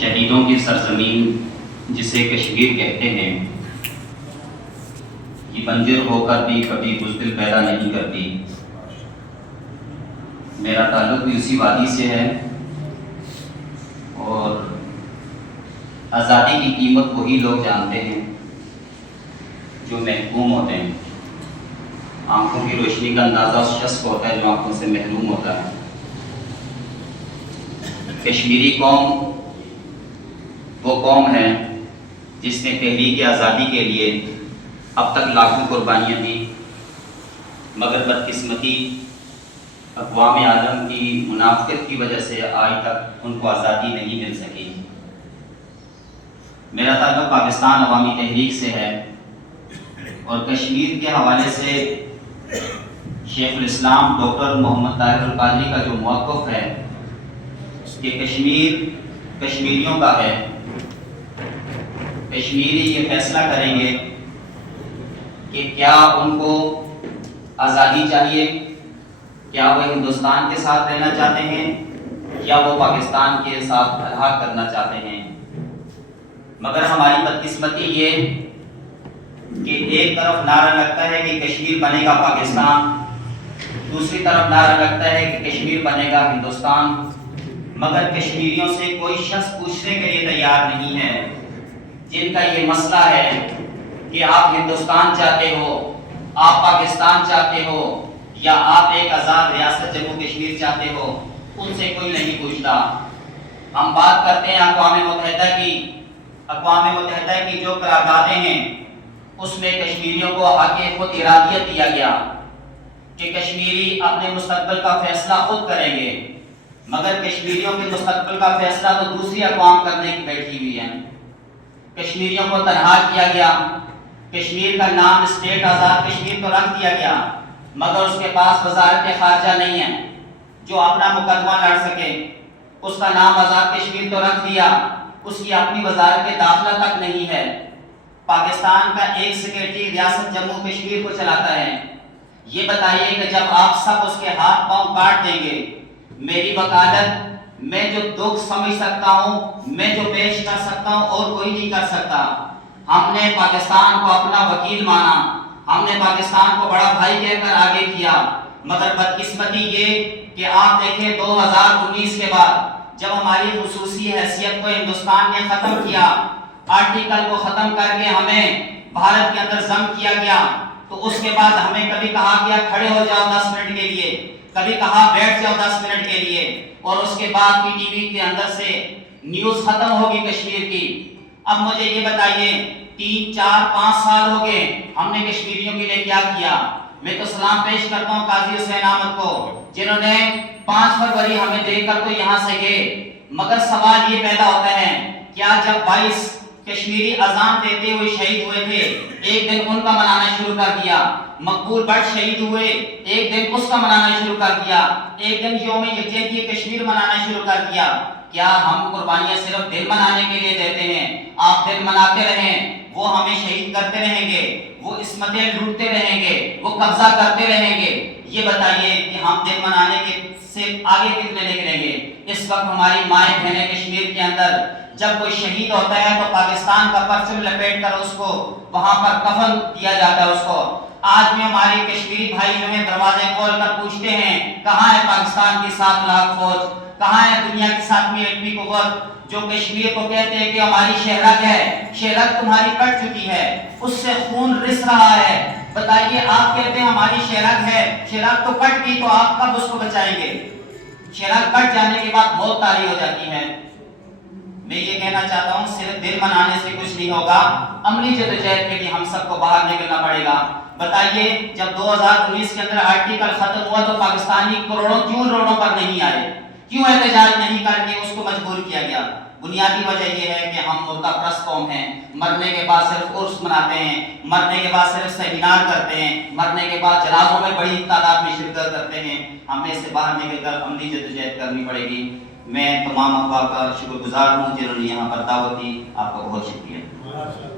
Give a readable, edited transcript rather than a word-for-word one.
شہیدوں کی سرزمین جسے کشمیر کہتے ہیں، یہ بنجر ہو کر بھی کبھی بزدل پیدا نہیں کرتی۔ میرا تعلق بھی اسی وادی سے ہے اور آزادی کی قیمت وہی لوگ جانتے ہیں جو محکوم ہوتے ہیں۔ آنکھوں کی روشنی کا اندازہ اس شخص کو ہوتا ہے جو آنکھوں سے محروم ہوتا ہے۔ کشمیری قوم وہ قوم ہے جس نے تحریک آزادی کے لیے اب تک لاکھوں قربانیاں دی، مگر بدقسمتی اقوام عالم کی منافقت کی وجہ سے آج تک ان کو آزادی نہیں مل سکی۔ میرا تعلق پاکستان عوامی تحریک سے ہے اور کشمیر کے حوالے سے شیخ الاسلام ڈاکٹر محمد طاہر القادری کا جو موقف ہے کہ کشمیر کشمیریوں کا ہے، کشمیری یہ فیصلہ کریں گے کہ کیا ان کو آزادی چاہیے، کیا وہ ہندوستان کے ساتھ رہنا چاہتے ہیں یا وہ پاکستان کے ساتھ الحاق کرنا چاہتے ہیں۔ مگر ہماری بدقسمتی یہ کہ ایک طرف نعرہ لگتا ہے کہ کشمیر بنے گا پاکستان، دوسری طرف نعرہ لگتا ہے کہ کشمیر بنے گا ہندوستان، مگر کشمیریوں سے کوئی شخص پوچھنے کے لیے تیار نہیں ہے جن کا یہ مسئلہ ہے کہ آپ ہندوستان چاہتے ہو، آپ پاکستان چاہتے ہو یا آپ ایک آزاد ریاست جموں کشمیر چاہتے ہو، ان سے کوئی نہیں پوچھتا۔ ہم بات کرتے ہیں اقوام متحدہ کی جو قراردادیں ہیں، اس میں کشمیریوں کو حق خود ارادیت دیا گیا کہ کشمیری اپنے مستقبل کا فیصلہ خود کریں گے، مگر کشمیریوں کے مستقبل کا فیصلہ تو دوسری اقوام کرنے کی بیٹھی ہوئی ہیں۔ کشمیریوں کو تنہا کیا گیا، کشمیر کا نام اسٹیٹ آزاد کشمیر تو رکھ دیا گیا، مگر اس کے پاس وزارت خارجہ نہیں ہے جو اپنا مقدمہ لڑ سکے۔ اس کا نام آزاد کشمیر تو رکھ دیا، اس کی اپنی وزارت داخلہ تک نہیں ہے۔ پاکستان کا ایک سیکرٹری ریاست جموں کشمیر کو چلاتا ہے۔ یہ بتائیے کہ جب آپ سب اس کے ہاتھ پاؤں کاٹ دیں گے، میری وکالت میں جو دکھ سمجھ سکتا ہوں، میں جو پیش کر سکتا ہوں اور کوئی نہیں کر سکتا۔ ہم نے پاکستان کو اپنا وکیل مانا، ہم نے پاکستان کو بڑا بھائی کہہ کر آگے کیا، مگر بدقسمتی یہ کہ آپ دیکھیں 2019 کے بعد جب ہماری خصوصی حیثیت کو ہندوستان نے ختم کیا، آرٹیکل کو ختم کر کے ہمیں بھارت کے اندر ضم کیا گیا، تو اس کے بعد ہمیں کبھی کہا گیا کھڑے ہو جاؤ 10 منٹ کے لیے، کبھی کہا بیٹھ جاؤ 10 منٹ کے لیے، اور اس کے بعد پی ٹی وی کے اندر سے نیوز ختم ہوگی کشمیر کی۔ اب مجھے یہ بتائیے 3 4 5 سال ہو گئے ہم نے کشمیریوں کے لیے کیا کیا؟ میں تو سلام پیش کرتا ہوں قاضی حسین احمد کو جنہوں نے 5 فروری ہمیں دے کر تو یہاں سے گئے، مگر سوال یہ پیدا ہوتا ہے کیا جب 22 کشمیری اذان دیتے ہوئے شہید ہوئے تھے، ایک دن ان کا منانا شروع کر دیا، مقبول بٹ شہید ہوئے، ایک دن اس کا منانا شروع کر دیا، ایک دن یوم یکجہتی کشمیر منانا شروع کر دیا، کیا ہم قربانیاں صرف دن منانے کے لیے دیتے ہیں؟ آپ دن مناتے رہیں، وہ ہمیں شہید کرتے رہیں گے، وہ عصمتیں لوٹتے رہیں گے، وہ قبضہ کرتے رہیں گے، یہ بتائیے کہ ہم دن منانے کے سے آگے کتنے نکلیں گے؟ اس وقت ہماری مائیں بہنیں کشمیر کے اندر جب کوئی شہید ہوتا ہے تو پاکستان کا پرچم لپیٹ کر اس کو وہاں پر کفن دیا جاتا ہے اس کو۔ آج بھی ہمارے کشمیری بھائی جو ہیں دروازے کھول کر پوچھتے ہیں کہاں ہے پاکستان کی 7 لاکھ فوج، کہاں ہے دنیا کی 7ویں ایٹمی قوت جو کشمیر کو کہتے ہیں کہ ہماری شہرت ہے، شہرت تمہاری کٹ چکی ہے، اس سے خون رس رہا ہے۔ بتائیے آپ کہتے ہیں ہماری شہرت ہے، شہرت تو کٹ گئی تو آپ کب اس کو بچائیں گے؟ شہرت کٹ جانے کے بعد موت طاری ہو جاتی ہے۔ میں یہ کہنا چاہتا ہوں صرف دل منانے سے کچھ نہیں ہوگا، عملی جدوجہد کے لیے ہم سب کو باہر نکلنا پڑے گا۔ بتائیے جب 2019 کے اندر آرٹیکل ختم ہوا تو پاکستانی کیوں روڈوں پر نہیں آئے، کیوں احتجاج نہیں کر کے اس کو مجبور کیا گیا؟ بنیادی وجہ یہ ہے کہ ہم مردہ پرست قوم ہیں، مرنے کے بعد صرف عرس مناتے ہیں، مرنے کے بعد صرف سیمینار کرتے ہیں، مرنے کے بعد جنازوں میں بڑی تعداد میں شرکت کرتے ہیں۔ ہمیں اس سے باہر نکل کر عملی جدوجہد کرنی پڑے گی۔ میں تمام احباب کا شکر گزار ہوں جنہوں نے یہاں پر دعوت دی، آپ کا بہت شکریہ۔